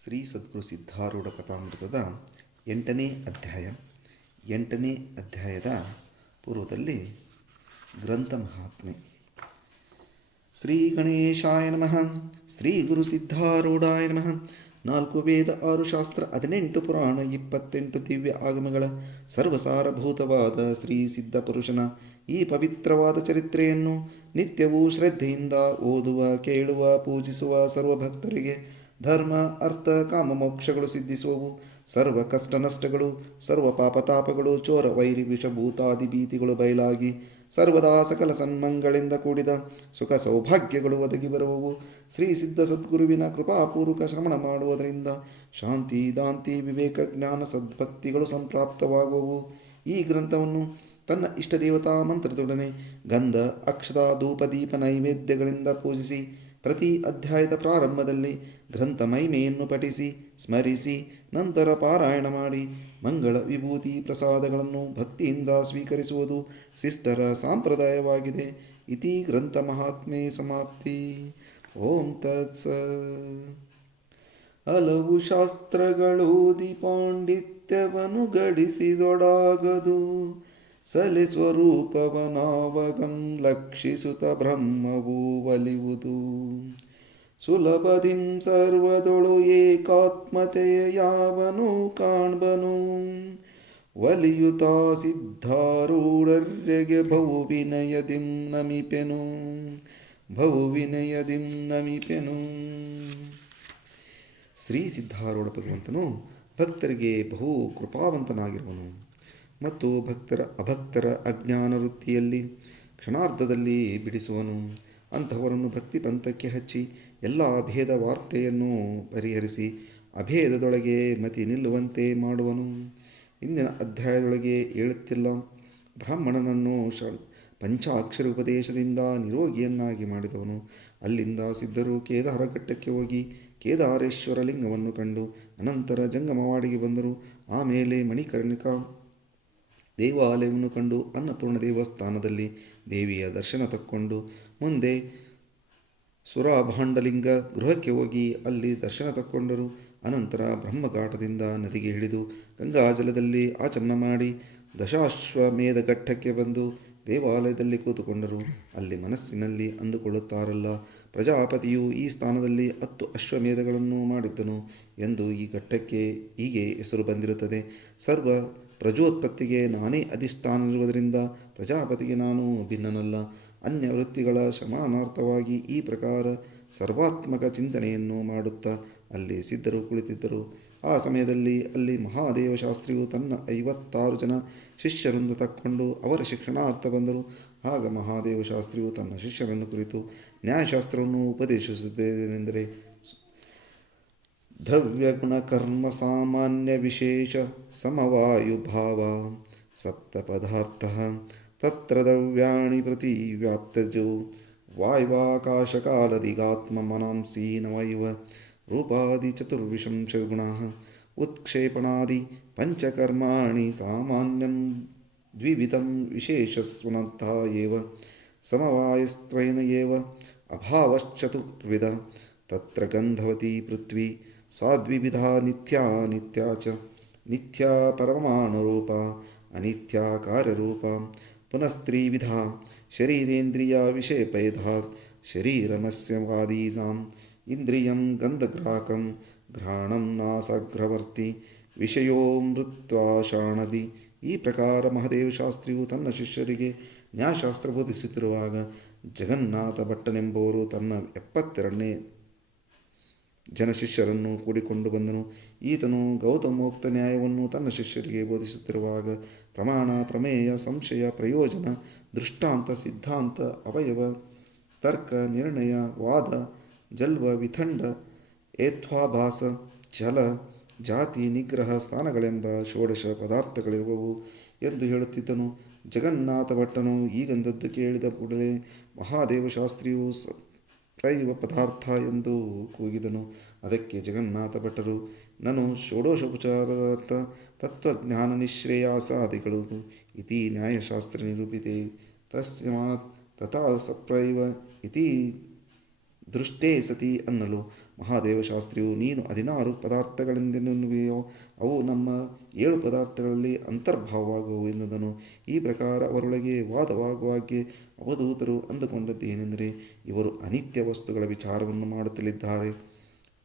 ಶ್ರೀ ಸದ್ಗುರು ಸಿದ್ಧಾರೂಢ ಕಥಾಮೃತದ 8ನೇ ಅಧ್ಯಾಯ. 8ನೇ ಅಧ್ಯಾಯದ ಪೂರ್ವದಲ್ಲಿ ಗ್ರಂಥ ಮಹಾತ್ಮೆ. ಶ್ರೀ ಗಣೇಶಾಯ ನಮಃ. ಶ್ರೀ ಗುರು ಸಿದ್ಧಾರೂಢಾಯ ನಮಃ. 4 ವೇದ, 6 ಶಾಸ್ತ್ರ, 18 ಪುರಾಣ, 28 ದಿವ್ಯ ಆಗಮಗಳ ಸರ್ವಸಾರಭೂತವಾದ ಶ್ರೀ ಸಿದ್ಧ ಪುರುಷನ ಈ ಪವಿತ್ರವಾದ ಚರಿತ್ರೆಯನ್ನು ನಿತ್ಯವೂ ಶ್ರದ್ಧೆಯಿಂದ ಓದುವ, ಕೇಳುವ, ಪೂಜಿಸುವ ಸರ್ವಭಕ್ತರಿಗೆ ಧರ್ಮ, ಅರ್ಥ, ಕಾಮ, ಮೋಕ್ಷಗಳು ಸಿದ್ಧಿಸುವವು. ಸರ್ವ ಕಷ್ಟ ನಷ್ಟಗಳು, ಸರ್ವ ಪಾಪತಾಪಗಳು, ಚೋರ ವೈರಿ ವಿಷಭೂತಾದಿ ಭೀತಿಗಳು ಬಯಲಾಗಿ ಸರ್ವದಾ ಸಕಲ ಸನ್ಮಂಗಳಿಂದ ಕೂಡಿದ ಸುಖ ಸೌಭಾಗ್ಯಗಳು ಒದಗಿ ಬರುವವು. ಶ್ರೀ ಸಿದ್ಧ ಸದ್ಗುರುವಿನ ಕೃಪಾಪೂರ್ವಕ ಶ್ರವಣ ಮಾಡುವುದರಿಂದ ಶಾಂತಿ, ದಾಂತಿ, ವಿವೇಕ, ಜ್ಞಾನ, ಸದ್ಭಕ್ತಿಗಳು ಸಂಪ್ರಾಪ್ತವಾಗುವವು. ಈ ಗ್ರಂಥವನ್ನು ತನ್ನ ಇಷ್ಟದೇವತಾ ಮಂತ್ರದೊಡನೆ ಗಂಧ, ಅಕ್ಷತ, ಧೂಪ, ದೀಪ, ನೈವೇದ್ಯಗಳಿಂದ ಪೂಜಿಸಿ ಪ್ರತಿ ಅಧ್ಯಾಯದ ಪ್ರಾರಂಭದಲ್ಲಿ ಗ್ರಂಥ ಮಹಿಮೆಯನ್ನು ಪಠಿಸಿ ಸ್ಮರಿಸಿ ನಂತರ ಪಾರಾಯಣ ಮಾಡಿ ಮಂಗಳ ವಿಭೂತಿ ಪ್ರಸಾದಗಳನ್ನು ಭಕ್ತಿಯಿಂದ ಸ್ವೀಕರಿಸುವುದು ಶಿಷ್ಟರ ಸಂಪ್ರದಾಯವಾಗಿದೆ. ಇತಿ ಗ್ರಂಥ ಮಹಾತ್ಮೆ ಸಮಾಪ್ತಿ. ಓಂ ತತ್ಸ. ಹಲವು ಶಾಸ್ತ್ರಗಳೋದಿ ಪಾಂಡಿತ್ಯವನ್ನು ಗಳಿಸಿದೊಡಾಗದು, ಸಲೆ ಸ್ವರೂಪವನಾವಗಂ ಲಕ್ಷಿಸುತ್ತ ಬ್ರಹ್ಮವು ಒಲಿಯುವುದು. ಸುಲಭದಿಂ ಸರ್ವದೊಳು ಏಕಾತ್ಮತೆಯ ಯಾವನು ಕಾಣ್ಬನು, ಒಲಿಯುತಾ ಸಿದ್ಧಾರೂಢರ್ಯಗೆ ಬಹುವಿನಯದಿಂ ನಮಿಪೆನು, ಬಹುವಿನಯದಿಂ ನಮಿಪೆನು. ಶ್ರೀ ಸಿದ್ಧಾರೂಢ ಭಗವಂತನು ಭಕ್ತರಿಗೆ ಬಹು ಕೃಪಾವಂತನಾಗಿರುವನು ಮತ್ತು ಅಭಕ್ತರ ಅಜ್ಞಾನ ವೃತ್ತಿಯಲ್ಲಿ ಕ್ಷಣಾರ್ಧದಲ್ಲಿ ಬಿಡಿಸುವನು. ಅಂಥವರನ್ನು ಭಕ್ತಿ ಪಂಥಕ್ಕೆ ಹಚ್ಚಿ ಎಲ್ಲ ಭೇದ ವಾರ್ತೆಯನ್ನು ಪರಿಹರಿಸಿ ಅಭೇದದೊಳಗೆ ಮತಿ ನಿಲ್ಲುವಂತೆ ಮಾಡುವನು. ಇಂದಿನ ಅಧ್ಯಾಯದೊಳಗೆ ಹೇಳುತ್ತಿಲ್ಲ, ಬ್ರಾಹ್ಮಣನನ್ನು ಪಂಚಾಕ್ಷರ ಉಪದೇಶದಿಂದ ನಿರೋಗಿಯನ್ನಾಗಿ ಮಾಡಿದವನು. ಅಲ್ಲಿಂದ ಸಿದ್ಧರು ಕೇದಾರ ಘಟ್ಟಕ್ಕೆ ಹೋಗಿ ಕೇದಾರೇಶ್ವರ ಲಿಂಗವನ್ನು ಕಂಡು ಅನಂತರ ಜಂಗಮವಾಡಿಗೆ ಬಂದರು. ಆಮೇಲೆ ಮಣಿಕರ್ಣಿಕಾ ದೇವಾಲಯವನ್ನು ಕಂಡು ಅನ್ನಪೂರ್ಣ ದೇವಸ್ಥಾನದಲ್ಲಿ ದೇವಿಯ ದರ್ಶನ ತಕ್ಕೊಂಡು ಮುಂದೆ ಸುರಭಾಂಡಲಿಂಗ ಗೃಹಕ್ಕೆ ಹೋಗಿ ಅಲ್ಲಿ ದರ್ಶನ ತಕ್ಕೊಂಡರು. ಅನಂತರ ಬ್ರಹ್ಮಘಾಟದಿಂದ ನದಿಗೆ ಇಳಿದು ಗಂಗಾಜಲದಲ್ಲಿ ಆಚಮನ ಮಾಡಿ ದಶಾಶ್ವಮೇಧ ಘಟ್ಟಕ್ಕೆ ಬಂದು ದೇವಾಲಯದಲ್ಲಿ ಕೂತುಕೊಂಡರು. ಅಲ್ಲಿ ಮನಸ್ಸಿನಲ್ಲಿ ಅಂದುಕೊಳ್ಳುತ್ತಾರಲ್ಲ, ಪ್ರಜಾಪತಿಯು ಈ ಸ್ಥಾನದಲ್ಲಿ 10 ಅಶ್ವಮೇಧಗಳನ್ನು ಮಾಡಿದ್ದನು ಎಂದು ಈ ಘಟ್ಟಕ್ಕೆ ಹೀಗೆ ಹೆಸರು ಬಂದಿರುತ್ತದೆ. ಸರ್ವ ಪ್ರಜೋತ್ಪತ್ತಿಗೆ ನಾನೇ ಅಧಿಷ್ಠಾನವಿರುವುದರಿಂದ ಪ್ರಜಾಪತಿಗೆ ನಾನು ಭಿನ್ನನಲ್ಲ. ಅನ್ಯ ವೃತ್ತಿಗಳ ಶಮನಾರ್ಥವಾಗಿ ಈ ಪ್ರಕಾರ ಸರ್ವಾತ್ಮಕ ಚಿಂತನೆಯನ್ನು ಮಾಡುತ್ತಾ ಅಲ್ಲಿ ಸಿದ್ಧರು ಕುಳಿತಿದ್ದರು. ಆ ಸಮಯದಲ್ಲಿ ಅಲ್ಲಿ ಮಹಾದೇವ ಶಾಸ್ತ್ರಿಯು ತನ್ನ 56 ಜನ ಶಿಷ್ಯರಿಂದ ತಕ್ಕೊಂಡು ಅವರ ಶಿಕ್ಷಣಾರ್ಥ ಬಂದರು. ಆಗ ಮಹಾದೇವ ಶಾಸ್ತ್ರಿಯು ತನ್ನ ಶಿಷ್ಯರನ್ನು ಕುರಿತು ನ್ಯಾಯಶಾಸ್ತ್ರವನ್ನು ಉಪದೇಶಿಸುತ್ತೇನೆಂದರೆ, ದ್ರವ್ಯ ಗುಣ ಕರ್ಮ ಸಾಮಾನ್ಯ ವಿಶೇಷ ಸಮವಾಯುಭಾವ ಸಪ್ತ ಪದಾರ್ಥ ತತ್ರ ದ್ರವ್ಯಾಣಿ ಪ್ರತಿ ವ್ಯಾಪ್ತಜೋ ವಾಯುವಾಕಾಶಕಾಲದಿಗಾತ್ಮ ಮನಾಂಸಿ ನವೈವ ರೂಪಾದಿ ಚತುರ್ವಿಶಂಶ ಗುಣಃ ಉತ್ಕ್ಷೇಪಣಾದಿ ಪಂಚಕರ್ಮಾಣಿ ಸಾಮಾನ್ಯಂ ದ್ವಿವಿಧಂ ವಿಶೇಷಸ್ವನಂತಹ ಏವ ಸಮವಾಯಸ್ತ್ವೈನ ಏವ ಅಭಾವಶ್ಚತುರ್ವಿಧ ತತ್ರ ಗಂಧವತಿ ಪೃಥ್ವಿ ಸಾದ್ವಿವಿಧ ನಿತ್ಯಾ ನಿತ್ಯಾ ಚ ನಿತ್ಯಾ ಪರಮಾಣುರೂಪ ಅನಿತ್ಯಾ ಕಾರ್ಯರೂಪ ಪುನಸ್ತ್ರಿವಿಧ ಶರೀರೇಂದ್ರಿಯ ವಿಷಯಭೇದಾತ್ ಶರೀರಮಸ್ಯವಾದೀನಾಂ ಇಂದ್ರಿಯಂ ಗಂಧಗ್ರಾಹಕಂ ಘ್ರಾಣಂ ನಾಸಾಗ್ರವರ್ತಿ ವಿಷಯೋ ಮೃತ್ವಾಷಾಣದಿ. ಈ ಪ್ರಕಾರ ಮಹಾದೇವ ಶಾಸ್ತ್ರಿಯು ತನ್ನ ಶಿಷ್ಯರಿಗೆ ನ್ಯಾಯಶಾಸ್ತ್ರ ಬೋಧಿಸುತ್ತಿರುವಾಗ ಜಗನ್ನಾಥ ಭಟ್ಟನೆಂಬುವರು ತನ್ನ 72ನೇ ಜನ ಶಿಷ್ಯರನ್ನು ಕೂಡಿಕೊಂಡು ಬಂದನು. ಈತನು ಗೌತಮೋಕ್ತ ನ್ಯಾಯವನ್ನು ತನ್ನ ಶಿಷ್ಯರಿಗೆ ಬೋಧಿಸುತ್ತಿರುವಾಗ ಪ್ರಮಾಣ, ಪ್ರಮೇಯ, ಸಂಶಯ, ಪ್ರಯೋಜನ, ದೃಷ್ಟಾಂತ, ಸಿದ್ಧಾಂತ, ಅವಯವ, ತರ್ಕ, ನಿರ್ಣಯ, ವಾದ, ಜಲ್ವ, ವಿಥಂಡ, ಏತ್ವಾಭಾಸ, ಛಲ, ಜಾತಿ, ನಿಗ್ರಹ, ಸ್ಥಾನಗಳೆಂಬ 16 ಪದಾರ್ಥಗಳಿರುವವು ಎಂದು ಹೇಳುತ್ತಿದ್ದನು. ಜಗನ್ನಾಥ ಭಟ್ಟನು ಈಗಂದದ್ದು ಕೇಳಿದ ಕೂಡಲೇ ಮಹಾದೇವ ಶಾಸ್ತ್ರಿಯು ಪ್ರೈವ ಪದಾರ್ಥ ಎಂದು ಕೂಗಿದನು. ಅದಕ್ಕೆ ಜಗನ್ನಾಥ ಭಟ್ಟರು, ನನು ಷೋಡಶೋಪಚಾರಾರ್ಥ ತತ್ವಜ್ಞಾನ ನಿಶ್ರೇಯಾಸಾದಿಗಳು ಇತಿ ನ್ಯಾಯಶಾಸ್ತ್ರ ನಿರೂಪಿತೆ ತಸ್ಮಾತ್ ತಥಾ ಸಪ್ರೈವ ಇತಿ ದೃಷ್ಟೇ ಸತಿ ಅನ್ನಲು ಮಹಾದೇವ ಶಾಸ್ತ್ರಿಯು, ನೀನು 16 ಪದಾರ್ಥಗಳೆಂದೆನ್ನುವೆಯೋ ಅವು ನಮ್ಮ 7 ಪದಾರ್ಥಗಳಲ್ಲಿ ಅಂತರ್ಭಾವವಾಗುವವು ಎಂದನು. ಈ ಪ್ರಕಾರ ಅವರೊಳಗೆ ವಾದವಾಗುವಾಗೆ ಅವಧೂತರು ಅಂದುಕೊಂಡದ್ದೇನೆಂದರೆ, ಇವರು ಅನಿತ್ಯ ವಸ್ತುಗಳ ವಿಚಾರವನ್ನು ಮಾಡುತ್ತಲಿದ್ದಾರೆ.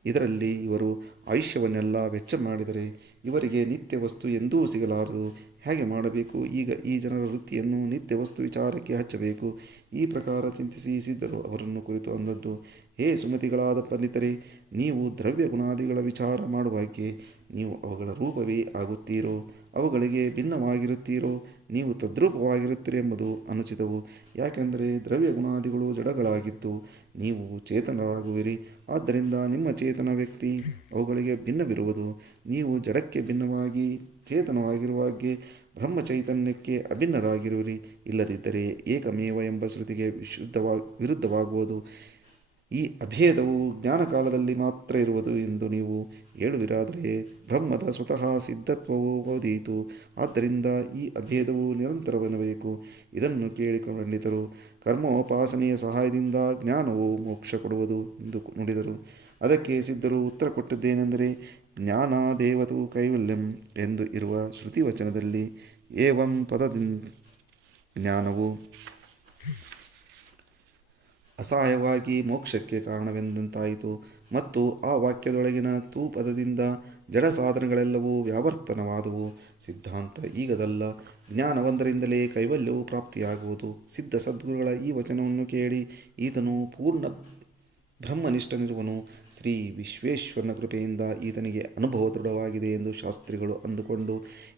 ಇದರಲ್ಲಿ ಇವರು ಆಯುಷ್ಯವನ್ನೆಲ್ಲ ವೆಚ್ಚ ಮಾಡಿದರೆ ಇವರಿಗೆ ನಿತ್ಯ ವಸ್ತು ಎಂದೂ ಸಿಗಲಾರದು. ಹೇಗೆ ಮಾಡಬೇಕು? ಈಗ ಈ ಜನರ ವೃತ್ತಿಯನ್ನು ನಿತ್ಯ ವಸ್ತು ವಿಚಾರಕ್ಕೆ ಹಚ್ಚಬೇಕು. ಈ ಪ್ರಕಾರ ಚಿಂತಿಸಿ ಸಿದ್ಧರು ಅವರನ್ನು ಕುರಿತು ಅಂದದ್ದು, ಹೇ ಸುಮತಿಗಳಾದ ಪಂಡಿತರೇ, ನೀವು ದ್ರವ್ಯ ಗುಣಾದಿಗಳ ವಿಚಾರ ಮಾಡುವಾಗೆ ನೀವು ಅವುಗಳ ರೂಪವೇ ಆಗುತ್ತೀರೋ, ಅವುಗಳಿಗೆ ಭಿನ್ನವಾಗಿರುತ್ತೀರೋ, ನೀವು ತದ್ರೂಪವಾಗಿರುತ್ತೀರಿ ಎಂಬುದು ಅನುಚಿತವು. ಯಾಕೆಂದರೆ ದ್ರವ್ಯ ಗುಣಾದಿಗಳು ಜಡಗಳಾಗಿದ್ದು ನೀವು ಚೇತನರಾಗುವಿರಿ. ಆದ್ದರಿಂದ ನಿಮ್ಮ ಚೇತನ ವ್ಯಕ್ತಿ ಅವುಗಳಿಗೆ ಭಿನ್ನವಿರುವುದು. ನೀವು ಜಡಕ್ಕೆ ಭಿನ್ನವಾಗಿ ಚೇತನವಾಗಿರುವಾಗೆ ಬ್ರಹ್ಮ ಚೈತನ್ಯಕ್ಕೆ ಅಭಿನ್ನರಾಗಿರುವಿರಿ. ಇಲ್ಲದಿದ್ದರೆ ಏಕಮೇವ ಎಂಬ ಶ್ರುತಿಗೆ ವಿರುದ್ಧವಾಗುವುದು. ಈ ಅಭೇದವು ಜ್ಞಾನಕಾಲದಲ್ಲಿ ಮಾತ್ರ ಇರುವುದು ಎಂದು ನೀವು ಹೇಳುವಿರಾದರೆ ಬ್ರಹ್ಮದ ಸ್ವತಃ ಸಿದ್ಧತ್ವವು ಹೋದೀತು. ಆದ್ದರಿಂದ ಈ ಅಭೇದವು ನಿರಂತರವೆನ್ನಬೇಕು. ಇದನ್ನು ಕೇಳಿ ಪಂಡಿತರು, ಕರ್ಮೋಪಾಸನೆಯ ಸಹಾಯದಿಂದ ಜ್ಞಾನವು ಮೋಕ್ಷ ಕೊಡುವುದು ಎಂದು ನುಡಿದರು. ಅದಕ್ಕೆ ಸಿದ್ಧರು ಉತ್ತರ ಕೊಟ್ಟದ್ದೇನೆಂದರೆ, ಜ್ಞಾನ ದೇವತು ಕೈವಲ್ಯಂ ಎಂದು ಇರುವ ಶ್ರುತಿವಚನದಲ್ಲಿ ಏವಂ ಪದದಿಂದ ಜ್ಞಾನವು ಅಸಹಾಯವಾಗಿ ಮೋಕ್ಷಕ್ಕೆ ಕಾರಣವೆಂದಂತಾಯಿತು. ಮತ್ತು ಆ ವಾಕ್ಯದೊಳಗಿನ ತೂ ಪದದಿಂದ ಜಡ ಸಾಧನಗಳೆಲ್ಲವೂ ವ್ಯಾವರ್ತನವಾದವು. ಸಿದ್ಧಾಂತ ಈಗದಲ್ಲ, ಜ್ಞಾನವೊಂದರಿಂದಲೇ ಕೈವಲ್ಯವು ಪ್ರಾಪ್ತಿಯಾಗುವುದು. ಸಿದ್ಧ ಸದ್ಗುರುಗಳ ಈ ವಚನವನ್ನು ಕೇಳಿ ಈತನು ಪೂರ್ಣ ಬ್ರಹ್ಮನಿಷ್ಠನಿರುವನು. ಶ್ರೀ ವಿಶ್ವೇಶ್ವರನ ಕೃಪೆಯಿಂದ ಈತನಿಗೆ ಅನುಭವ ದೃಢವಾಗಿದೆ ಎಂದು ಶಾಸ್ತ್ರಿಗಳು ಅಂದುಕೊಂಡು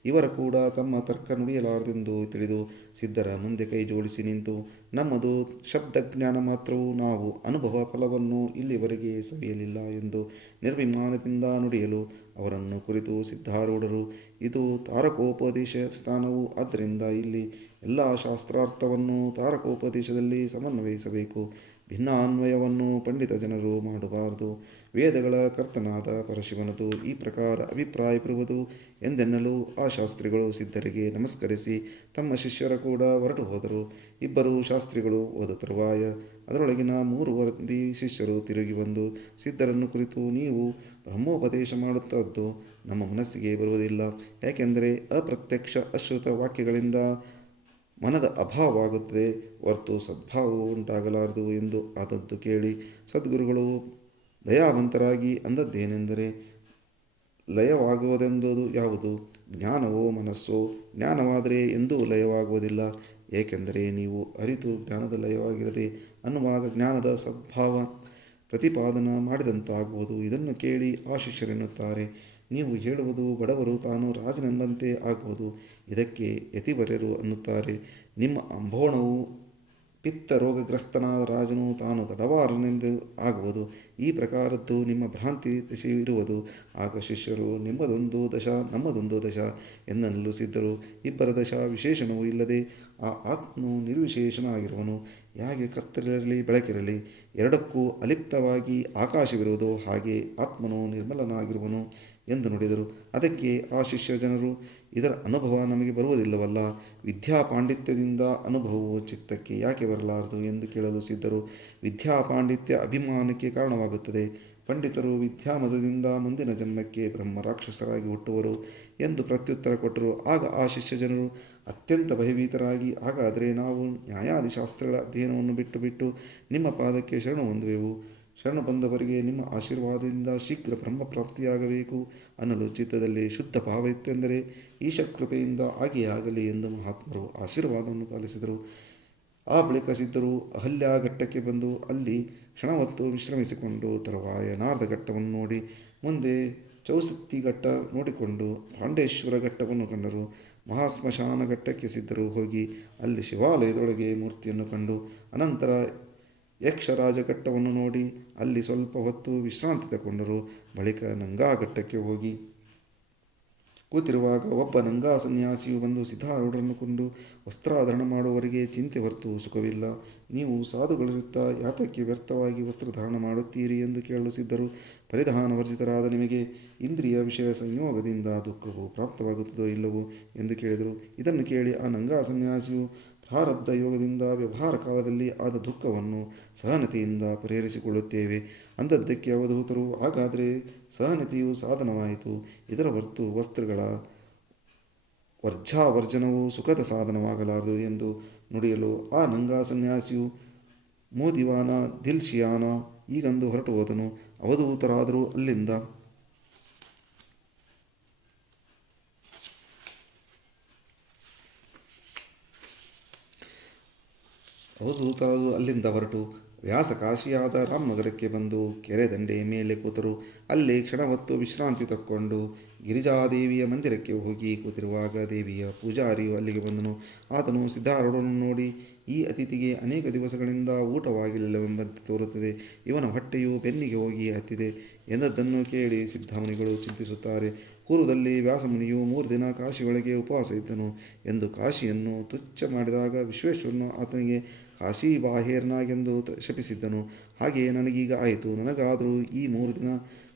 ಇವರ ಕೂಡ ತಮ್ಮ ತರ್ಕ ನುಡಿಯಲಾರದೆಂದು ತಿಳಿದು ಸಿದ್ಧರ ಮುಂದೆ ಕೈ ಜೋಡಿಸಿ ನಿಂತು, ನಮ್ಮದು ಶಬ್ದಜ್ಞಾನ ಮಾತ್ರವು, ನಾವು ಅನುಭವ ಫಲವನ್ನು ಇಲ್ಲಿವರೆಗೆ ಸವಿಯಲಿಲ್ಲ ಎಂದು ನಿರ್ವಿಮಾನದಿಂದ ನುಡಿಯಲು ಅವರನ್ನು ಕುರಿತು ಸಿದ್ಧಾರೂಢರು, ಇದು ತಾರಕೋಪದೇಶ ಸ್ಥಾನವು, ಆದ್ದರಿಂದ ಇಲ್ಲಿ ಎಲ್ಲ ಶಾಸ್ತ್ರಾರ್ಥವನ್ನು ತಾರಕೋಪದೇಶದಲ್ಲಿ ಸಮನ್ವಯಿಸಬೇಕು. ಭಿನ್ನಾನ್ವಯವನ್ನು ಪಂಡಿತ ಜನರು ಮಾಡಬಾರದು. ವೇದಗಳ ಕರ್ತನಾದ ಪರಶಿವನದು ಈ ಪ್ರಕಾರ ಅಭಿಪ್ರಾಯವಿರುವುದು ಎಂದೆನ್ನಲು ಆ ಶಾಸ್ತ್ರಿಗಳು ಸಿದ್ಧರಿಗೆ ನಮಸ್ಕರಿಸಿ ತಮ್ಮ ಶಿಷ್ಯರ ಕೂಡ ಹೊರಟು ಹೋದರು. ಇಬ್ಬರು ಶಾಸ್ತ್ರಿಗಳು ಹೋದ ತರುವಾಯ ಅದರೊಳಗಿನ 3 ಮಂದಿ ಶಿಷ್ಯರು ತಿರುಗಿ ಬಂದು ಸಿದ್ಧರನ್ನು ಕುರಿತು, ನೀವು ಬ್ರಹ್ಮೋಪದೇಶ ಮಾಡುತ್ತದ್ದು ನಮ್ಮ ಮನಸ್ಸಿಗೆ ಬರುವುದಿಲ್ಲ. ಯಾಕೆಂದರೆ ಅಪ್ರತ್ಯಕ್ಷ ಅಶ್ರುತ ವಾಕ್ಯಗಳಿಂದ ಮನದ ಅಭಾವವಾಗುತ್ತದೆ ಹೊರತು ಸದ್ಭಾವವು ಉಂಟಾಗಲಾರದು ಎಂದು ಆದದ್ದು ಕೇಳಿ ಸದ್ಗುರುಗಳು ದಯಾವಂತರಾಗಿ ಅಂದದ್ದೇನೆಂದರೆ, ಲಯವಾಗುವುದೆಂದು ಯಾವುದು? ಜ್ಞಾನವೋ ಮನಸ್ಸೋ? ಜ್ಞಾನವಾದರೆ ಎಂದೂ ಲಯವಾಗುವುದಿಲ್ಲ. ಏಕೆಂದರೆ ನೀವು ಅರಿತು ಜ್ಞಾನದ ಲಯವಾಗಿರದೆ ಅನ್ನುವಾಗ ಜ್ಞಾನದ ಸದ್ಭಾವ ಪ್ರತಿಪಾದನ ಮಾಡಿದಂತಾಗುವುದು. ಇದನ್ನು ಕೇಳಿ ಆ ಶಿಷ್ಯರೆನ್ನುತ್ತಾರೆ, ನೀವು ಹೇಳುವುದು ಬಡವರು ತಾನು ರಾಜನೆಂಬಂತೆ ಆಗುವುದು. ಇದಕ್ಕೆ ಯತಿವರ್ಯರು ಅನ್ನುತ್ತಾರೆ, ನಿಮ್ಮ ಅಂಬೋಣವು ಪಿತ್ತ ರೋಗಗ್ರಸ್ತನಾದ ರಾಜನು ತಾನು ತಡವಾರನೆಂದು ಆಗುವುದು. ಈ ಪ್ರಕಾರದ್ದು ನಿಮ್ಮ ಭ್ರಾಂತಿ ದಶೆಯಿರುವುದು. ಆಗ ಶಿಷ್ಯರು, ನಿಮ್ಮದೊಂದು ದಶ ನಮ್ಮದೊಂದು ದಶ ಎಂದನ್ನಲು ಸಿದ್ಧರು, ಇಬ್ಬರ ದಶ ವಿಶೇಷಣವೂ ಇಲ್ಲದೆ ಆ ಆತ್ಮನು ನಿರ್ವಿಶೇಷನಾಗಿರುವನು. ಹೇಗೆ ಕತ್ತಲಿರಲಿ ಬೆಳಕಿರಲಿ ಎರಡಕ್ಕೂ ಅಲಿಪ್ತವಾಗಿ ಆಕಾಶವಿರುವುದು, ಹಾಗೆ ಆತ್ಮನು ನಿರ್ಮಲನಾಗಿರುವನು ಎಂದು ನುಡಿದರು. ಅದಕ್ಕೆ ಆ ಶಿಷ್ಯ ಜನರು, ಇದರ ಅನುಭವ ನಮಗೆ ಬರುವುದಿಲ್ಲವಲ್ಲ, ವಿದ್ಯಾಪಾಂಡಿತ್ಯದಿಂದ ಅನುಭವವು ಚಿತ್ತಕ್ಕೆ ಯಾಕೆ ಬರಲಾರದು ಎಂದು ಕೇಳಲು ಸಿದ್ಧರು, ವಿದ್ಯಾಪಾಂಡಿತ್ಯ ಅಭಿಮಾನಕ್ಕೆ ಕಾರಣವಾಗುತ್ತದೆ. ಪಂಡಿತರು ವಿದ್ಯಾಮದದಿಂದ ಮುಂದಿನ ಜನ್ಮಕ್ಕೆ ಬ್ರಹ್ಮ ರಾಕ್ಷಸರಾಗಿ ಹುಟ್ಟುವರು ಎಂದು ಪ್ರತ್ಯುತ್ತರ ಕೊಟ್ಟರು. ಆಗ ಆ ಶಿಷ್ಯ ಜನರು ಅತ್ಯಂತ ಭಯಭೀತರಾಗಿ, ಹಾಗಾದರೆ ನಾವು ನ್ಯಾಯಾದಿಶಾಸ್ತ್ರಗಳ ಅಧ್ಯಯನವನ್ನು ಬಿಟ್ಟು ನಿಮ್ಮ ಪಾದಕ್ಕೆ ಶರಣು ಹೊಂದುವೆವು. ಶರಣು ಬಂದವರಿಗೆ ನಿಮ್ಮ ಆಶೀರ್ವಾದದಿಂದ ಶೀಘ್ರ ಬ್ರಹ್ಮಪ್ರಾಪ್ತಿಯಾಗಬೇಕು ಅನ್ನಲು ಚಿತ್ತದಲ್ಲಿ ಶುದ್ಧ ಭಾವ ಇತ್ತೆಂದರೆ ಈಶಕೃಪೆಯಿಂದ ಹಾಗೆಯೇ ಆಗಲಿ ಎಂದು ಮಹಾತ್ಮರು ಆಶೀರ್ವಾದವನ್ನು ಪಾಲಿಸಿದರು. ಆ ಬಳಿಕ ಸಿದ್ಧರು ಅಹಲ್ಯ ಘಟ್ಟಕ್ಕೆ ಬಂದು ಅಲ್ಲಿ ಕ್ಷಣವತ್ತು ವಿಶ್ರಮಿಸಿಕೊಂಡು ತರುವಾಯ ನಾರದ ಘಟ್ಟವನ್ನು ನೋಡಿ ಮುಂದೆ ಚೌಸತ್ತಿ ಘಟ್ಟ ನೋಡಿಕೊಂಡು ಪಾಂಡೇಶ್ವರ ಘಟ್ಟವನ್ನು ಕಂಡರು. ಮಹಾಶ್ಮಶಾನ ಘಟ್ಟಕ್ಕೆ ಸಿದ್ಧರು ಹೋಗಿ ಅಲ್ಲಿ ಶಿವಾಲಯದೊಳಗೆ ಮೂರ್ತಿಯನ್ನು ಕಂಡು ಅನಂತರ ಯಕ್ಷರಾಜ ಘಟ್ಟವನ್ನು ನೋಡಿ ಅಲ್ಲಿ ಸ್ವಲ್ಪ ಹೊತ್ತು ವಿಶ್ರಾಂತಿ ತಗೊಂಡರು. ಬಳಿಕ ನಂಗಾ ಘಟ್ಟಕ್ಕೆ ಹೋಗಿ ಕೂತಿರುವಾಗ ಒಬ್ಬ ನಂಗಾ ಸನ್ಯಾಸಿಯು ಬಂದು ಸಿದ್ಧಾರೂಢರನ್ನು ಕೊಂಡು, ವಸ್ತ್ರಾಧರಣ ಮಾಡುವವರಿಗೆ ಚಿಂತೆ ಹೊರತು ಸುಖವಿಲ್ಲ. ನೀವು ಸಾಧುಗಳಿರುತ್ತಾ ಯಾತಕ್ಕೆ ವ್ಯರ್ಥವಾಗಿ ವಸ್ತ್ರಧಾರಣ ಮಾಡುತ್ತೀರಿ ಎಂದು ಕೇಳಲು ಸಿದ್ಧರು, ಪರಿಧಾನ ವರ್ಜಿತರಾದ ನಿಮಗೆ ಇಂದ್ರಿಯ ವಿಷಯ ಸಂಯೋಗದಿಂದ ದುಃಖವು ಪ್ರಾಪ್ತವಾಗುತ್ತದೋ ಇಲ್ಲವೋ ಎಂದು ಕೇಳಿದರು. ಇದನ್ನು ಕೇಳಿ ಆ ನಂಗಾ ಸನ್ಯಾಸಿಯು ಪ್ರಾರಬ್ಧ ಯೋಗದಿಂದ ವ್ಯವಹಾರ ಕಾಲದಲ್ಲಿ ಆದ ದುಃಖವನ್ನು ಸಹನತೆಯಿಂದ ಪರಿಹರಿಸಿಕೊಳ್ಳುತ್ತೇವೆ ಅಂದದ್ದಕ್ಕೆ ಅವಧೂತರು, ಹಾಗಾದರೆ ಸಹನತೆಯು ಸಾಧನವಾಯಿತು, ಇದರ ಹೊರತು ವಸ್ತ್ರಗಳ ವರ್ಜಾವರ್ಜನವು ಸುಖದ ಸಾಧನವಾಗಲಾರದು ಎಂದು ನುಡಿಯಲು ಆ ನಂಗಾ ಸನ್ಯಾಸಿಯು, ಮೋದಿವಾನ ದಿಲ್ಶಿಯಾನ ಈಗಂದು ಹೊರಟು ಹೋದನು. ಅವಧೂತರಾದರೂ ಅಲ್ಲಿಂದ ಹೊರಟು ವ್ಯಾಸಕಾಶಿಯಾದ ರಾಮನಗರಕ್ಕೆ ಬಂದು ಕೆರೆ ದಂಡೆಯ ಮೇಲೆ ಕೂತರು. ಅಲ್ಲಿ ಕ್ಷಣ ಹೊತ್ತು ವಿಶ್ರಾಂತಿ ತಕ್ಕೊಂಡು ಗಿರಿಜಾದೇವಿಯ ಮಂದಿರಕ್ಕೆ ಹೋಗಿ ಕೂತಿರುವಾಗ ದೇವಿಯ ಪೂಜಾರಿಯು ಅಲ್ಲಿಗೆ ಬಂದನು. ಆತನು ಸಿದ್ಧಾರೂಢನನ್ನು ನೋಡಿ, ಈ ಅತಿಥಿಗೆ ಅನೇಕ ದಿವಸಗಳಿಂದ ಊಟವಾಗಿಲ್ಲವೆಂಬಂತೆ ತೋರುತ್ತದೆ, ಇವನ ಹೊಟ್ಟೆಯು ಬೆನ್ನಿಗೆ ಹೋಗಿ ಹತ್ತಿದೆ ಎಂದದ್ದನ್ನು ಕೇಳಿ ಸಿದ್ಧಮುನಿಗಳು ಚಿಂತಿಸುತ್ತಾರೆ. ಪೂರ್ವದಲ್ಲಿ ವ್ಯಾಸಮುನಿಯು 3 ದಿನ ಕಾಶಿಯೊಳಗೆ ಉಪವಾಸ ಇದ್ದನು ಎಂದು ಕಾಶಿಯನ್ನು ತುಚ್ಛ ಮಾಡಿದಾಗ ವಿಶ್ವೇಶ್ವರನು ಆತನಿಗೆ ಕಾಶೀಬಾಹೇರನಾಗೆಂದು ಶಪಿಸಿದ್ದನು. ಹಾಗೆಯೇ ನನಗೀಗ ಆಯಿತು. ನನಗಾದರೂ ಈ 3 ದಿನ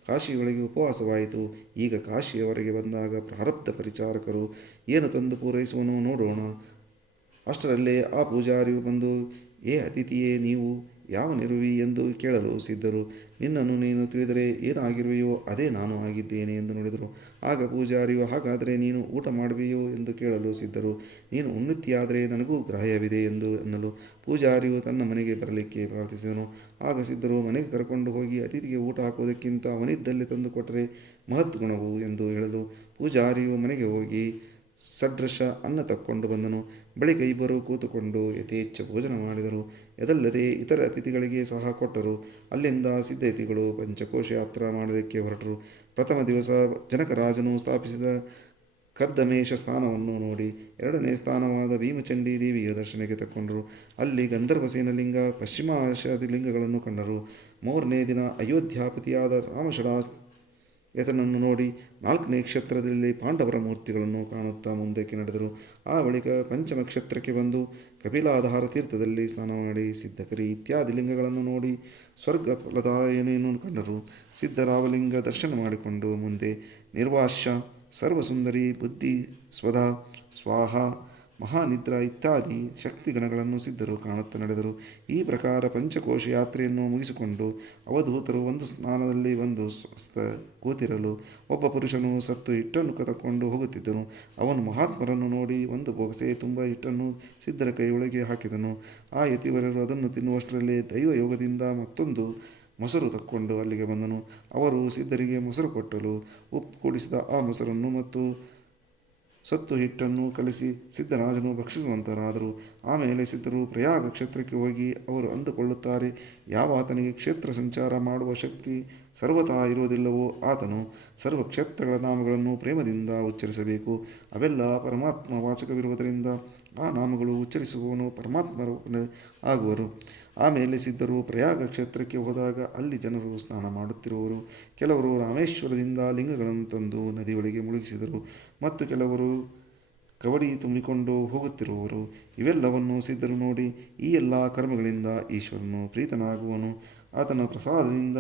ಕಾಶಿಯೊಳಗೆ ಉಪವಾಸವಾಯಿತು. ಈಗ ಕಾಶಿಯವರೆಗೆ ಬಂದಾಗ ಪ್ರಾರಬ್ಧ ಪರಿಚಾರಕರು ಏನು ತಂದು ಪೂರೈಸುವನು ನೋಡೋಣ. ಅಷ್ಟರಲ್ಲೇ ಆ ಪೂಜಾರಿಯು ಬಂದು, ಏ ಅತಿಥಿಯೇ, ನೀವು ಯಾವನಿರುವಿ ಎಂದು ಕೇಳಲು ಸಿದ್ಧರು. ನಿನ್ನನ್ನು ನೀನು ತಿಳಿದರೆ ಏನಾಗಿರುವೆಯೋ ಅದೇ ನಾನು ಆಗಿದ್ದೇನೆ ಎಂದು ನುಡಿದರು. ಆಗ ಪೂಜಾರಿಯು, ಹಾಗಾದರೆ ನೀನು ಊಟ ಮಾಡುವೆಯೋ ಎಂದು ಕೇಳಲು ಸಿದ್ಧರು. ನೀನು ಉಣ್ಣುತ್ತೀಯಾದರೆ ನನಗೂ ಗ್ರಾಹ್ಯವಿದೆ ಎಂದು ಅನ್ನಲು ಪೂಜಾರಿಯು ತನ್ನ ಮನೆಗೆ ಬರಲಿಕ್ಕೆ ಪ್ರಾರ್ಥಿಸಿದನು. ಆಗ ಸಿದ್ಧರು ಮನೆಗೆ ಕರಕೊಂಡು ಹೋಗಿ ಅತಿಥಿಗೆ ಊಟ ಹಾಕುವುದಕ್ಕಿಂತ ಅವನಿದ್ದಲ್ಲಿ ತಂದು ಕೊಟ್ಟರೆ ಮಹತ್ ಗುಣವು ಎಂದು ಹೇಳಲು ಪೂಜಾರಿಯು ಮನೆಗೆ ಹೋಗಿ ಸಡ್ರಶ ಅನ್ನ ತಕ್ಕೊಂಡು ಬಂದನು. ಬಳಿಕ ಇಬ್ಬರು ಕೂತುಕೊಂಡು ಯಥೇಚ್ಛ ಭೋಜನ ಮಾಡಿದರು. ಇದಲ್ಲದೆ ಇತರ ಅತಿಥಿಗಳಿಗೆ ಸಹ ಕೊಟ್ಟರು. ಅಲ್ಲಿಂದ ಸಿದ್ಧತಿಗಳು ಪಂಚಕೋಶ ಯಾತ್ರಾ ಮಾಡಲಿಕ್ಕೆ ಹೊರಟರು. ಪ್ರಥಮ ದಿವಸ ಜನಕರಾಜನು ಸ್ಥಾಪಿಸಿದ ಕರ್ದಮೇಶ ಸ್ಥಾನವನ್ನು ನೋಡಿ 2ನೇ ಸ್ಥಾನವಾದ ಭೀಮಚಂಡಿ ದೇವಿಯ ದರ್ಶನಕ್ಕೆ ತಕ್ಕೊಂಡರು. ಅಲ್ಲಿ ಗಂಧರ್ವಸೇನ ಲಿಂಗ, ಪಶ್ಚಿಮಾಶಾದಿ ಲಿಂಗಗಳನ್ನು ಕಂಡರು. 3ನೇ ದಿನ ಅಯೋಧ್ಯಾಪತಿಯಾದ ರಾಮಷಡಾ ಯತನನ್ನು ನೋಡಿ 4ನೇ ಕ್ಷೇತ್ರದಲ್ಲಿ ಪಾಂಡವರ ಮೂರ್ತಿಗಳನ್ನು ಕಾಣುತ್ತಾ ಮುಂದಕ್ಕೆ ನಡೆದರು. ಆ ಬಳಿಕ ಪಂಚಮ ಕ್ಷೇತ್ರಕ್ಕೆ ಬಂದು ಕಪಿಲಾಧಾರ ತೀರ್ಥದಲ್ಲಿ ಸ್ನಾನ ಮಾಡಿ ಸಿದ್ಧಕರಿ ಇತ್ಯಾದಿ ಲಿಂಗಗಳನ್ನು ನೋಡಿ ಸ್ವರ್ಗ ಫಲದಾಯನೆಯನ್ನು ಕಂಡರು. ಸಿದ್ಧರಾವಲಿಂಗ ದರ್ಶನ ಮಾಡಿಕೊಂಡು ಮುಂದೆ ನಿರ್ವಾಶ್ಯ, ಸರ್ವಸುಂದರಿ, ಬುದ್ಧಿ ಸ್ವಧ, ಸ್ವಾಹ, ಮಹಾನಿದ್ರಾ ಇತ್ಯಾದಿ ಶಕ್ತಿಗಣಗಳನ್ನು ಸಿದ್ಧರು ಕಾಣುತ್ತಾ ನಡೆದರು. ಈ ಪ್ರಕಾರ ಪಂಚಕೋಶ ಯಾತ್ರೆಯನ್ನು ಮುಗಿಸಿಕೊಂಡು ಅವಧೂತರು ಒಂದು ಸ್ನಾನದಲ್ಲಿ ಒಂದು ಸ್ವಸ್ಥ ಕೂತಿರಲು ಒಬ್ಬ ಪುರುಷನು ಸತ್ತು ಹಿಟ್ಟನ್ನು ಕತಕೊಂಡು ಹೋಗುತ್ತಿದ್ದನು. ಅವನು ಮಹಾತ್ಮರನ್ನು ನೋಡಿ ಒಂದು ಬೊಗಸೆ ತುಂಬ ಹಿಟ್ಟನ್ನು ಸಿದ್ಧರ ಕೈಯೊಳಗೆ ಹಾಕಿದನು. ಆ ಯತಿವರರು ಅದನ್ನು ತಿನ್ನುವಷ್ಟರಲ್ಲಿ ದೈವಯೋಗದಿಂದ ಮತ್ತೊಂದು ಮೊಸರು ತಕ್ಕೊಂಡು ಅಲ್ಲಿಗೆ ಬಂದನು. ಅವರು ಸಿದ್ಧರಿಗೆ ಮೊಸರು ಕೊಟ್ಟಲು ಉಪ್ಪು ಕೂಡಿಸಿದ ಆ ಮೊಸರನ್ನು ಮತ್ತು ಸತ್ತು ಹಿಟ್ಟನ್ನು ಕಲಿಸಿ ಸಿದ್ಧರಾಜನು ಭಕ್ಷಿಸುವಂತರಾದರು. ಆಮೇಲೆ ಸಿದ್ಧರು ಪ್ರಯಾಗ ಕ್ಷೇತ್ರಕ್ಕೆ ಹೋಗಿ ಅವರು ಅಂದುಕೊಳ್ಳುತ್ತಾರೆ, ಯಾವ ಆತನಿಗೆ ಕ್ಷೇತ್ರ ಸಂಚಾರ ಮಾಡುವ ಶಕ್ತಿ ಸರ್ವತಾ ಇರುವುದಿಲ್ಲವೋ ಆತನು ಸರ್ವ ಕ್ಷೇತ್ರಗಳ ನಾಮಗಳನ್ನು ಪ್ರೇಮದಿಂದ ಉಚ್ಚರಿಸಬೇಕು. ಅವೆಲ್ಲ ಪರಮಾತ್ಮ ವಾಚಕವಿರುವುದರಿಂದ ಆ ನಾಮಗಳು ಉಚ್ಚರಿಸುವವನು ಪರಮಾತ್ಮರು ಆಗುವರು. ಆಮೇಲೆ ಸಿದ್ಧರು ಪ್ರಯಾಗ ಕ್ಷೇತ್ರಕ್ಕೆ ಹೋದಾಗ ಅಲ್ಲಿ ಜನರು ಸ್ನಾನ ಮಾಡುತ್ತಿರುವರು. ಕೆಲವರು ರಾಮೇಶ್ವರದಿಂದ ಲಿಂಗಗಳನ್ನು ತಂದು ನದಿಯೊಳಗೆ ಮುಳುಗಿಸಿದರು ಮತ್ತು ಕೆಲವರು ಕವಡಿ ತುಂಬಿಕೊಂಡು ಹೋಗುತ್ತಿರುವರು. ಇವೆಲ್ಲವನ್ನು ಸಿದ್ಧರು ನೋಡಿ, ಈ ಎಲ್ಲ ಕರ್ಮಗಳಿಂದ ಈಶ್ವರನು ಪ್ರೀತನಾಗುವನು. ಆತನ ಪ್ರಸಾದದಿಂದ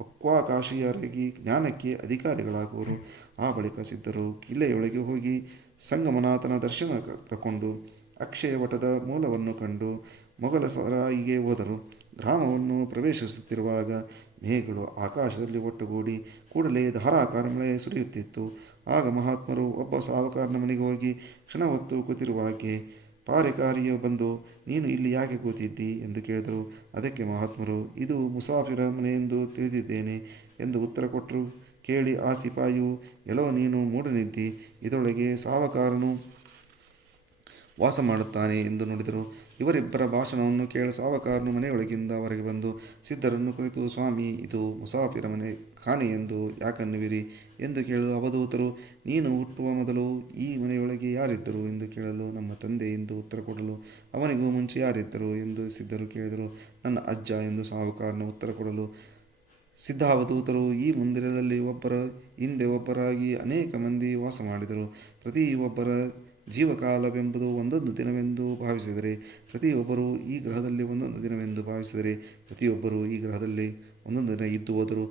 ಪಕ್ವಾಕಾಶಿಯರಾಗಿ ಜ್ಞಾನಕ್ಕೆ ಅಧಿಕಾರಿಗಳಾಗುವರು. ಆ ಬಳಿಕ ಸಿದ್ಧರು ಕಿಲ್ಲೆಯೊಳಗೆ ಹೋಗಿ ಸಂಗಮನಾಥನ ದರ್ಶನ ತಕೊಂಡು ಅಕ್ಷಯ ವಟದ ಮೂಲವನ್ನು ಕಂಡು ಮೊಗಲಸರಾಯಿಗೆ ಹೋದರು. ಗ್ರಾಮವನ್ನು ಪ್ರವೇಶಿಸುತ್ತಿರುವಾಗ ಮೇಘಗಳು ಆಕಾಶದಲ್ಲಿ ಒಟ್ಟುಗೂಡಿ ಕೂಡಲೇ ಧಾರಾಕಾರ ಮಳೆ ಸುರಿಯುತ್ತಿತ್ತು. ಆಗ ಮಹಾತ್ಮರು ಒಬ್ಬ ಸಾಹುಕಾರನ ಮನೆಗೆ ಹೋಗಿ ಕ್ಷಣ ಹೊತ್ತು ಕೂತಿರುವಾಗೆ ಪಾರೆಕಾರಿಯು ಬಂದು, ನೀನು ಇಲ್ಲಿ ಯಾಕೆ ಕೂತಿದ್ದಿ ಎಂದು ಕೇಳಿದರು. ಅದಕ್ಕೆ ಮಹಾತ್ಮರು, ಇದು ಮುಸಾಫಿರ ಮನೆ ಎಂದು ತಿಳಿದಿದ್ದೇನೆ ಎಂದು ಉತ್ತರ ಕೊಟ್ಟರು. ಕೇಳಿ ಆ ಸಿಪಾಯಿಯು, ಎಲ್ಲೋ ನೀನು ಮೂಢನಿದ್ದಿ, ಇದರೊಳಗೆ ಸಾಹುಕಾರನು ವಾಸ ಮಾಡುತ್ತಾನೆ ಎಂದು ನುಡಿದರು. ಇವರಿಬ್ಬರ ಭಾಷಣವನ್ನು ಕೇಳಿ ಸಾಹುಕಾರನು ಮನೆಯೊಳಗಿಂದ ಹೊರಗೆ ಬಂದು ಸಿದ್ಧರನ್ನು ಕುರಿತು, ಸ್ವಾಮಿ, ಇದು ಮುಸಾಫಿರ ಮನೆ ಖಾನೆ ಎಂದು ಯಾಕನ್ನುವಿರಿ ಎಂದು ಕೇಳಲು ಅವಧೂತರು, ನೀನು ಹುಟ್ಟುವ ಮೊದಲು ಈ ಮನೆಯೊಳಗೆ ಯಾರಿದ್ದರು ಎಂದು ಕೇಳಲು, ನಮ್ಮ ತಂದೆ ಎಂದು ಉತ್ತರ ಕೊಡಲು, ಅವನಿಗೂ ಮುಂಚೆ ಯಾರಿದ್ದರು ಎಂದು ಸಿದ್ಧರು ಕೇಳಿದರು. ನನ್ನ ಅಜ್ಜ ಎಂದು ಸಾಹುಕಾರನು ಉತ್ತರ ಕೊಡಲು, ಸಿದ್ಧಾವಧೂತರು ಈ ಮಂದಿರದಲ್ಲಿ ಒಬ್ಬರ ಹಿಂದೆ ಒಬ್ಬರಾಗಿ ಅನೇಕ ಮಂದಿ ವಾಸ ಮಾಡಿದರು. ಪ್ರತಿ ಒಬ್ಬರ ಜೀವಕಾಲವೆಂಬುದು ಒಂದೊಂದು ದಿನವೆಂದು ಭಾವಿಸಿದರೆ, ಪ್ರತಿಯೊಬ್ಬರೂ ಈ ಗ್ರಹದಲ್ಲಿ ಒಂದೊಂದು ದಿನವೆಂದು ಭಾವಿಸಿದರೆ, ಪ್ರತಿಯೊಬ್ಬರೂ ಈ ಗ್ರಹದಲ್ಲಿ ಒಂದೊಂದು ದಿನ ಇದ್ದು ಹೋದರು.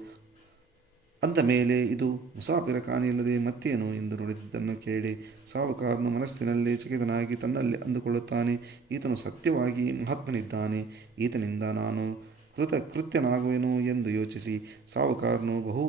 ಅಂದ ಮೇಲೆ ಇದು ಮುಸಾಫಿರ ಕಾಣಿಲ್ಲದೆ ಮತ್ತೇನು ಎಂದು ನುಡಿದಿದ್ದನ್ನು ಕೇಳಿ ಸಾಹುಕಾರನು ಮನಸ್ಸಿನಲ್ಲಿ ಚಕಿತನಾಗಿ ತನ್ನಲ್ಲಿ ಅಂದುಕೊಳ್ಳುತ್ತಾನೆ, ಈತನು ಸತ್ಯವಾಗಿ ಮಹಾತ್ಮನಿದ್ದಾನೆ, ಈತನಿಂದ ನಾನು ಕೃತ್ಯನಾಗುವೆನು ಎಂದು ಯೋಚಿಸಿ ಸಾಹುಕಾರನು ಬಹು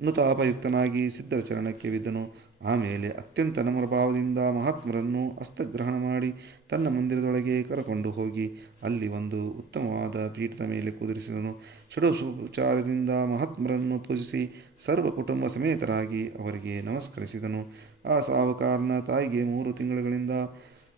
ಅನುತಾಪಯುಕ್ತನಾಗಿ ಸಿದ್ಧರ ಚರಣಕ್ಕೆ ಬಿದ್ದನು. ಆಮೇಲೆ ಅತ್ಯಂತ ನಮ್ರಭಾವದಿಂದ ಮಹಾತ್ಮರನ್ನು ಹಸ್ತಗ್ರಹಣ ಮಾಡಿ ತನ್ನ ಮಂದಿರದೊಳಗೆ ಕರಕೊಂಡು ಹೋಗಿ ಅಲ್ಲಿ ಒಂದು ಉತ್ತಮವಾದ ಪೀಠದ ಮೇಲೆ ಕುದುರಿಸಿದನು. ಷೋಡಶೋಪಚಾರದಿಂದ ಮಹಾತ್ಮರನ್ನು ಪೂಜಿಸಿ ಸರ್ವ ಕುಟುಂಬ ಸಮೇತರಾಗಿ ಅವರಿಗೆ ನಮಸ್ಕರಿಸಿದನು. ಆ ಸಾಹುಕಾರನ ತಾಯಿಗೆ 3 ತಿಂಗಳುಗಳಿಂದ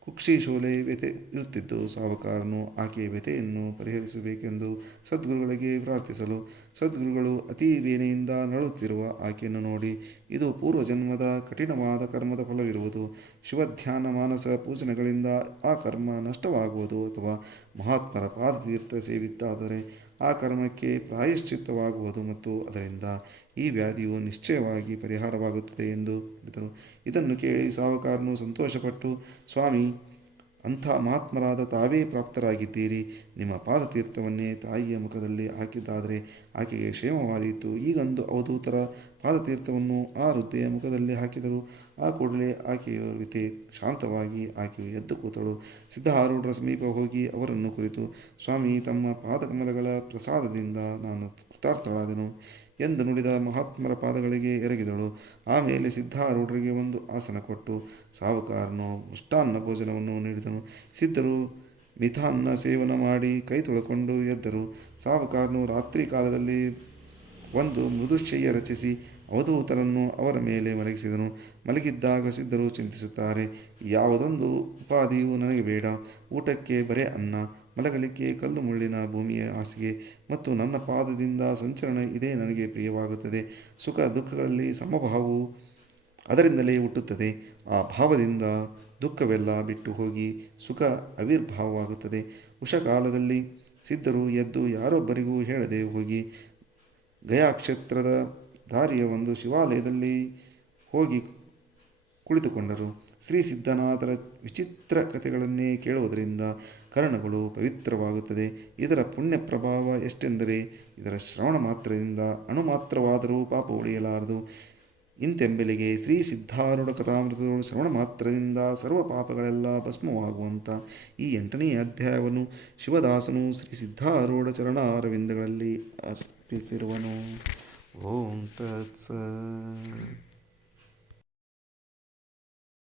ಕುಕ್ಷಿಶೂಲೆ ವ್ಯಥೆ ಇರುತ್ತಿದ್ದು, ಸಾಹುಕಾರನು ಆಕೆಯ ವ್ಯಥೆಯನ್ನು ಪರಿಹರಿಸಬೇಕೆಂದು ಸದ್ಗುರುಗಳಿಗೆ ಪ್ರಾರ್ಥಿಸಲು ಸದ್ಗುರುಗಳು ಅತೀ ಬೇನೆಯಿಂದ ನರಳುತ್ತಿರುವ ಆಕೆಯನ್ನು ನೋಡಿ, ಇದು ಪೂರ್ವಜನ್ಮದ ಕಠಿಣವಾದ ಕರ್ಮದ ಫಲವಿರುವುದು. ಶಿವಧ್ಯಾನ ಮಾನಸ ಪೂಜನೆಗಳಿಂದ ಆ ಕರ್ಮ ನಷ್ಟವಾಗುವುದು ಅಥವಾ ಮಹಾತ್ಮರ ಪಾದತೀರ್ಥ ಸೇವಿದ್ದಾದರೆ ಆ ಕರ್ಮಕ್ಕೆ ಪ್ರಾಯಶ್ಚಿತ್ತವಾಗುವುದು ಮತ್ತು ಅದರಿಂದ ಈ ವ್ಯಾಧಿಯು ನಿಶ್ಚಯವಾಗಿ ಪರಿಹಾರವಾಗುತ್ತದೆ ಎಂದು ಹೇಳಿದರು. ಇದನ್ನು ಕೇಳಿ ಸಾಹುಕಾರನು ಸಂತೋಷಪಟ್ಟು, ಸ್ವಾಮಿ, ಅಂಥ ಮಹಾತ್ಮರಾದ ತಾವೇ ಪ್ರಾಪ್ತರಾಗಿದ್ದೀರಿ. ನಿಮ್ಮ ಪಾದತೀರ್ಥವನ್ನೇ ತಾಯಿಯ ಮುಖದಲ್ಲಿ ಹಾಕಿದ್ದಾದರೆ ಆಕೆಗೆ ಕ್ಷೇಮವಾದೀತು. ಈಗೊಂದು ಅವಧೂತರ ಪಾದತೀರ್ಥವನ್ನು ಆ ವೃದ್ಧೆಯ ಮುಖದಲ್ಲಿ ಹಾಕಿದರು. ಆ ಕೂಡಲೇ ಆಕೆಯ ವ್ಯಥೆ ಶಾಂತವಾಗಿ ಆಕೆಯು ಎದ್ದು ಕೂತಳು. ಸಿದ್ಧಾರೂಢರ ಸಮೀಪ ಹೋಗಿ ಅವರನ್ನು ಕುರಿತು, ಸ್ವಾಮಿ, ತಮ್ಮ ಪಾದಕಮಲಗಳ ಪ್ರಸಾದದಿಂದ ನಾನು ಕೃತಾರ್ಥಳಾದೆನು ಎಂದು ನುಡಿದ ಮಹಾತ್ಮರ ಪಾದಗಳಿಗೆ ಎರಗಿದಳು. ಆಮೇಲೆ ಸಿದ್ಧಾರೂಢರಿಗೆ ಒಂದು ಆಸನ ಕೊಟ್ಟು ಸಾಹುಕಾರನು ಮೃಷ್ಟಾನ್ನ ಭೋಜನವನ್ನು ನೀಡಿದನು. ಸಿದ್ಧರು ಮಿತಾನ್ನ ಸೇವನ ಮಾಡಿ ಕೈ ತೊಳಕೊಂಡು ಎದ್ದರು. ಸಾಹುಕಾರನು ರಾತ್ರಿ ಕಾಲದಲ್ಲಿ ಒಂದು ಮೃದುಶಯ್ಯ ರಚಿಸಿ ಅವಧೂತರನ್ನು ಅವರ ಮೇಲೆ ಮಲಗಿಸಿದನು. ಮಲಗಿದ್ದಾಗ ಸಿದ್ಧರು ಚಿಂತಿಸುತ್ತಾರೆ, ಯಾವುದೊಂದು ಉಪಾಧಿಯೂ ನನಗೆ ಬೇಡ. ಊಟಕ್ಕೆ ಬರೇ ಅನ್ನ, ಮಲಗಲಿಕ್ಕೆ ಕಲ್ಲು ಮುಳ್ಳಿನ ಭೂಮಿಯ ಹಾಸಿಗೆ ಮತ್ತು ನನ್ನ ಪಾದದಿಂದ ಸಂಚರಣ ಇದೇ ನನಗೆ ಪ್ರಿಯವಾಗುತ್ತದೆ. ಸುಖ ದುಃಖಗಳಲ್ಲಿ ಸಮಭಾವವು ಅದರಿಂದಲೇ ಹುಟ್ಟುತ್ತದೆ. ಆ ಭಾವದಿಂದ ದುಃಖವೆಲ್ಲ ಬಿಟ್ಟು ಹೋಗಿ ಸುಖ ಆವಿರ್ಭಾವವಾಗುತ್ತದೆ. ಉಷಕಾಲದಲ್ಲಿ ಸಿದ್ಧರು ಎದ್ದು ಯಾರೊಬ್ಬರಿಗೂ ಹೇಳದೆ ಹೋಗಿ ಗಯಾಕ್ಷೇತ್ರದ ದಾರಿಯ ಒಂದು ಶಿವಾಲಯದಲ್ಲಿ ಹೋಗಿ ಕುಳಿತುಕೊಂಡರು. ಶ್ರೀ ಸಿದ್ಧನಾಥರ ವಿಚಿತ್ರ ಕಥೆಗಳನ್ನೇ ಕೇಳುವುದರಿಂದ ಕರ್ಣಗಳು ಪವಿತ್ರವಾಗುತ್ತದೆ. ಇದರ ಪುಣ್ಯ ಪ್ರಭಾವ ಎಷ್ಟೆಂದರೆ ಇದರ ಶ್ರವಣ ಮಾತ್ರದಿಂದ ಅಣು ಮಾತ್ರವಾದರೂ ಪಾಪ ಉಳಿಯಲಾರದು. ಇಂತೆಂಬೆಲೆಗೆ ಶ್ರೀ ಸಿದ್ಧಾರೂಢ ಕಥಾಮೃತಗಳು ಶ್ರವಣ ಮಾತ್ರದಿಂದ ಸರ್ವ ಪಾಪಗಳೆಲ್ಲ ಭಸ್ಮವಾಗುವಂಥ ಈ 8ನೇ ಅಧ್ಯಾಯವನ್ನು ಶಿವದಾಸನು ಶ್ರೀ ಸಿದ್ಧಾರೂಢ ಚರಣಾರವಿಂದಗಳಲ್ಲಿ ಅರ್ಪಿಸಿರುವನು. ಓಂ ತತ್ಸತ್.